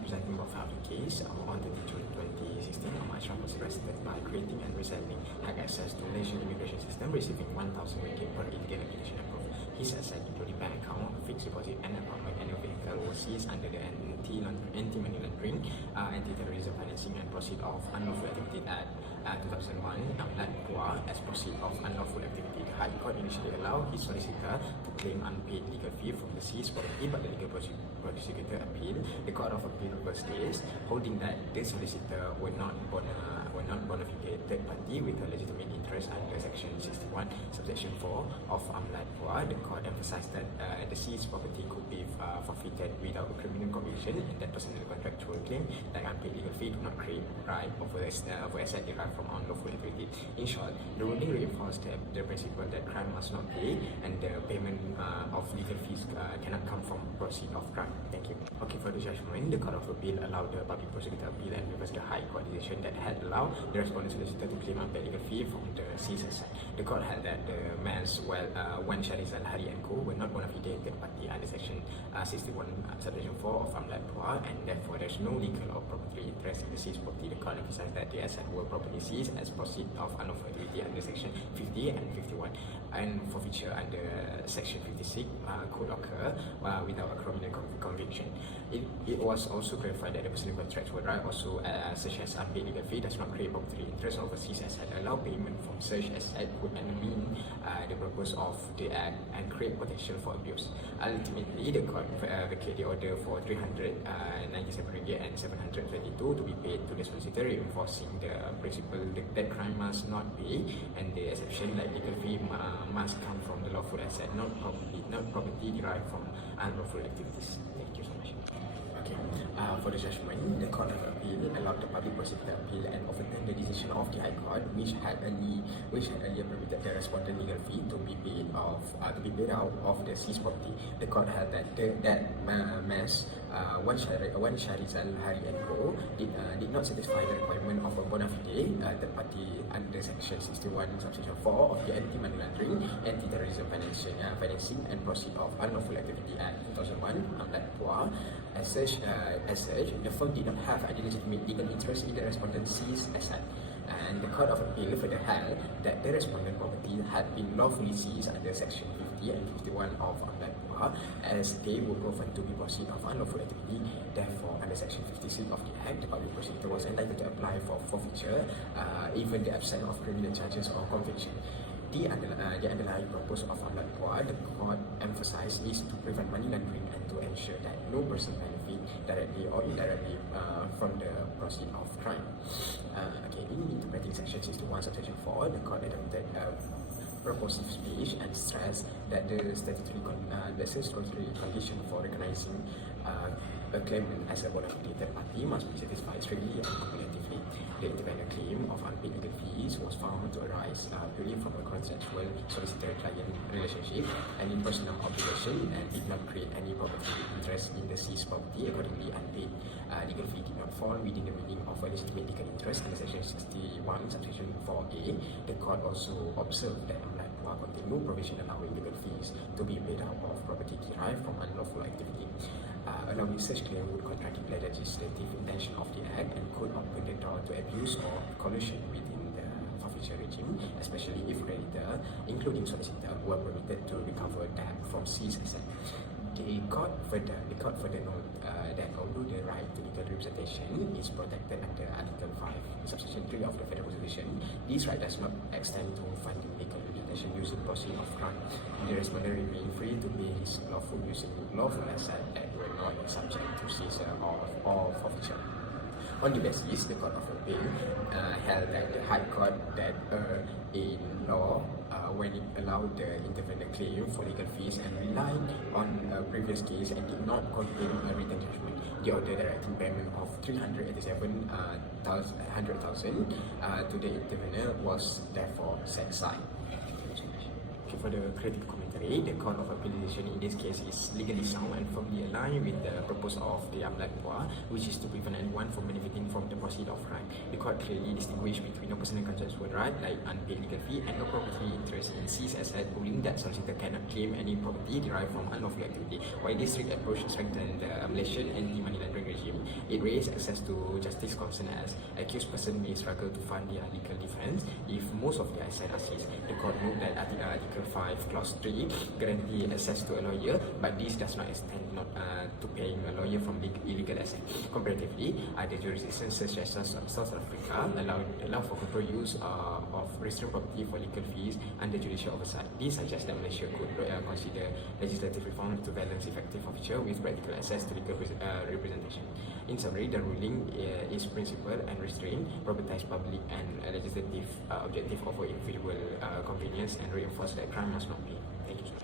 representing both family case on 30 June 2016. Ashraf was arrested by creating and reselling hack access to Malaysian immigration system, receiving 1,000 ringgit per illegal application approved. His assets, including bank account, fixed deposit, and apartment and a vehicle, were seized under the Anti-Money Laundering, Anti-Terrorism Financing and Proceed of Unlawful Activity Act 2001, Amlat Pua, as proceed of unlawful activity. The High Court initially allowed his solicitor to claim unpaid legal fee from the seized property, but the legal prosecutor appealed. The Court of Appeal reversed this, holding that the solicitor were not bona fide third party with a legitimate interest under Section 61, Subsection 4 of Amlat Pua. The court emphasized that the seized property could be forfeited without a criminal conviction, and that personal contractual claim like unpaid legal fee do not create right over asset derived from unlawful activity. In short, the ruling reinforced the principle that crime must not pay, and the payment of legal fees cannot come from proceed of crime. Thank you. Okay, for the judgment, the Court of Appeal allowed the public prosecutor appeal and reversed the High Court decision that had allowed the respondent solicitor to claim unpaid legal fee from the seized asset. The court held that the man's Wan Sharizal Hari and Co. were not bona fide third party under Section 61, Subsection 4 of Amlat Pua, and therefore there is no legal or property interest in the seized property. The court emphasized that the asset were properly seized as proceed of unlawful activity under Section 50 and 51, and forfeiture under Section 56 could occur without a criminal conviction. It was also clarified that the personal contractual right also such as unpaid legal fee does not create property interest of a seized asset. Allow payment from such asset would undermine the purpose of the act and create potential for abuse. Ultimately, the court vacated the order for 397 ringgit and 722 to be paid to the solicitor, reinforcing the principle that crime must not pay, and the exception that legal fee must come from the lawful asset, not property derived from unlawful activities. Thank you so much. Okay, for the judgment, the Court of Appeal allowed the public prosecutor appeal and overturned the decision of the High Court, which had earlier permitted the respondent legal fee to be paid out of the seized property. The court held that Mas Wan Sharizal Hari and Co. did not satisfy the requirement of a bona fide third party under Section 61, Subsection 4 of the Anti-Money Laundering, Anti-Terrorism Financing and Proceed of Unlawful Activity Act 2001, Amlat Pua. As such, the firm did not have any legitimate legal interest in the respondent's seized asset, and the Court of Appeal further held that the respondent property had been lawfully seized under Section 50 and 51 of Amlat Pua, as they were proven to be proceed of unlawful activity. Therefore, under Section 56 of the Act, the public prosecutor was entitled to apply for forfeiture, even the absence of criminal charges or conviction. The underlying purpose of Amlat Pua, the court emphasized, is to prevent money laundering and to ensure that no person benefit directly or indirectly from the proceed of crime. Okay, in interpreting Section 61, Subsection 4, the court adopted purposive speech and stressed that the statutory condition for recognizing a claimant as a bona fide third party must be satisfied strictly and cumulatively. The independent claim of unpaid legal fees was found to arise purely from a consensual solicitor-client relationship and impersonal obligation, and did not create any property interest in the seized property. Accordingly, unpaid legal fee did not fall within the meaning of a legitimate legal interest under Section 61, Subsection 4A. The court also observed that Amlat Pua contained no provision allowing legal fees to be paid out of property derived from unlawful activity. Allowing such claim would contradict the legislative intention of the Act and could open the door to abuse or collusion within the forfeiture regime, especially if creditor, including solicitor, were permitted to recover debt from seized asset. The court further note that although the right to legal representation is protected under Article 5, Subsection 3 of the Federal Constitution, this right does not extend to finding legal representation using proceed of crime. The respondent remains free to pay his lawful using lawful asset that were not subject to seizure or forfeiture. On the basis, the Court of Appeal held that the High Court that in law when it allowed the independent claim for legal fees and relied on a previous case and did not contain a written judgment. The order directing payment of 387,100,000 to the intervener was therefore set aside. Okay, for the credit comment. reiterate, the Court of Appeal decision in this case is legally sound and firmly aligned with the purpose of the Amlat Law, which is to prevent anyone from benefiting from the proceeds of crime. The court clearly distinguished between a personal consensual right, like unpaid legal fee, and a property interest in seized asset, ruling that solicitor cannot claim any property derived from unlawful activity. While this strict approach strengthened the Malaysian anti-money laundering regime, it raised access to justice concern as accused person may struggle to fund their legal defense if most of their assets are seized. The court noted that Article 5, Clause 3 guarantee access to a lawyer, but this does not extend to paying a lawyer from illegal assets. Comparatively, other jurisdictions such as South Africa allow for control use of restrained property for legal fees under judicial oversight. This suggests that Malaysia could consider legislative reform to balance effective forfeiture with practical access to legal representation. In summary, the ruling is principled and restrained, prioritize public and legislative objective over individual convenience, and reinforce that crime must not be. Thank you.